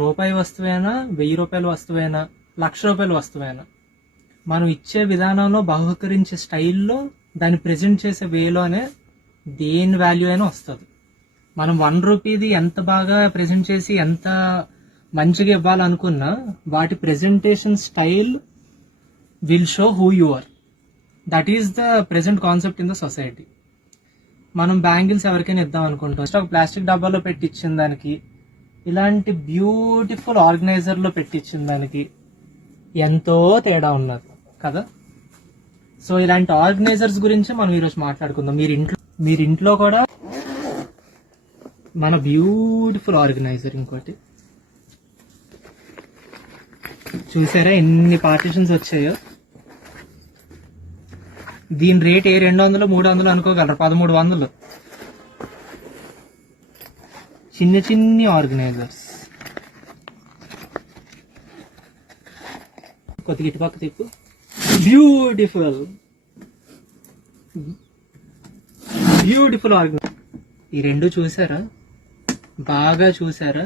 రూపాయి వస్తువైనా, 1000 రూపాయల వస్తువైనా, 1,00,000 రూపాయల వస్తువైనా మనం ఇచ్చే విధానంలో, బహుకరించే స్టైల్లో, దాన్ని ప్రజెంట్ చేసే వేలోనే దేని వాల్యూ అయినా వస్తుంది. మనం 1 రూపీది ఎంత బాగా ప్రజెంట్ చేసి ఎంత మంచిగా ఇవ్వాలనుకున్నా, వాటి presentation style will show who you are. That is the present concept in the society. మనం బ్యాంగిల్స్ ఎవరికైనా ఇద్దాం అనుకుంటాం, ఒక ప్లాస్టిక్ డబ్బాలో పెట్టించిన దానికి, ఇలాంటి బ్యూటిఫుల్ ఆర్గనైజర్లో పెట్టించిన దానికి ఎంతో తేడా ఉన్నది కదా. సో ఇలాంటి ఆర్గనైజర్స్ గురించి మనం ఈరోజు మాట్లాడుకుందాం. మీరు ఇంట్లో కూడా మన బ్యూటిఫుల్ ఆర్గనైజర్. ఇంకోటి చూసారా ఎన్ని పార్టీషన్స్ వచ్చాయో. దీని రేట్ 200 300 అనుకోగలరు, 1300. చిన్న చిన్ని ఆర్గనైజర్స్. కొద్దిగా ఇటు పక్క తిప్పు. Beautiful beautiful organiser. ఈ రెండు చూసారా, బాగా చూసారా.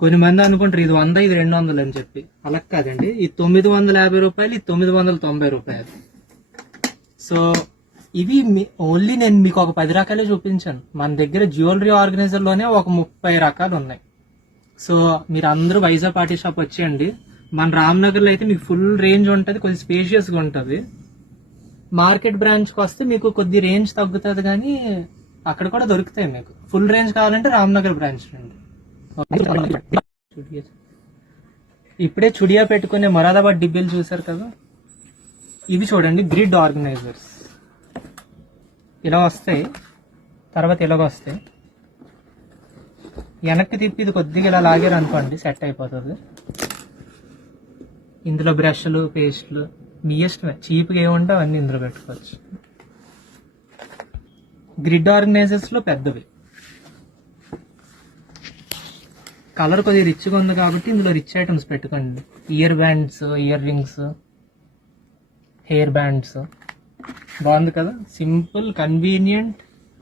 కొన్ని మంది అనుకుంటారు ఇది 100 ఇది 200 అని చెప్పి. అలా కాదండి, ఇది 950 రూపాయలు, ఇది 990 రూపాయలు. సో ఇవి ఓన్లీ నేను మీకు ఒక 10 రకాలే చూపించాను. మన దగ్గర జ్యువెలరీ ఆర్గనైజర్ లోనే ఒక 30 రకాలు ఉన్నాయి. సో మీరు అందరూ వైజాగ్ పార్టీ షాప్ వచ్చేయండి. మన రామ్నగర్ లో అయితే మీకు ఫుల్ రేంజ్ ఉంటుంది, కొద్ది స్పేషియస్ గా ఉంటుంది. మార్కెట్ బ్రాంచ్ కి వస్తే మీకు కొద్ది రేంజ్ తగ్గుతుంది, కానీ అక్కడ కూడా దొరుకుతాయి మీకు. ఫుల్ రేంజ్ కావాలంటే రామ్నగర్ బ్రాంచ్ రండి. ఇప్పుడే చుడియా పెట్టుకునే మొరాదాబాద్ డిబ్బీలు చూసారు కదా, ఇవి చూడండి గ్రిడ్ ఆర్గనైజర్స్. ఇలా వస్తాయి, తర్వాత ఇలాగ వస్తాయి. వెనక్కి తిప్పి ఇది కొద్దిగా ఇలా లాగారు అనుకోండి, సెట్ అయిపోతుంది. ఇందులో బ్రష్లు, పేస్ట్లు మీ ఇష్టమే, చీప్గా ఏముంటే అవన్నీ ఇందులో పెట్టుకోవచ్చు. గ్రిడ్ ఆర్గనైజర్స్ లో పెద్దవి. కలర్ కొద్దిగా రిచ్గా ఉంది కాబట్టి ఇందులో రిచ్ ఐటమ్స్ పెట్టుకోండి. Year bands, ear rings, hair bands. బాగుంది కదా, simple, convenient,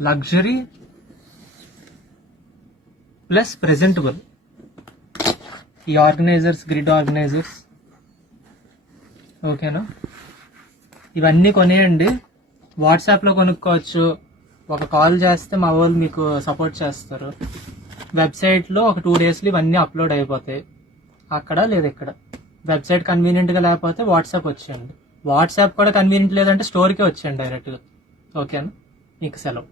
luxury plus presentable. ఈ ఆర్గనైజర్స్, గ్రిడ్ ఆర్గనైజర్స్ ఓకేనా. ఇవన్నీ కొనేయండి, వాట్సాప్లో కొనుక్కోవచ్చు. ఒక కాల్ చేస్తే మా వాళ్ళు మీకు సపోర్ట్ చేస్తారు. వెబ్సైట్లో ఒక 2 డేస్లో ఇవన్నీ అప్లోడ్ అయిపోతాయి, అక్కడ లేదు ఇక్కడ. వెబ్సైట్ కన్వీనియంట్గా లేకపోతే వాట్సాప్ వచ్చేయండి. వాట్సాప్ కూడా కన్వీనియంట్ లేదంటే స్టోర్కే వచ్చేయండి డైరెక్ట్గా. ఓకేనా, మీకు సెలవు.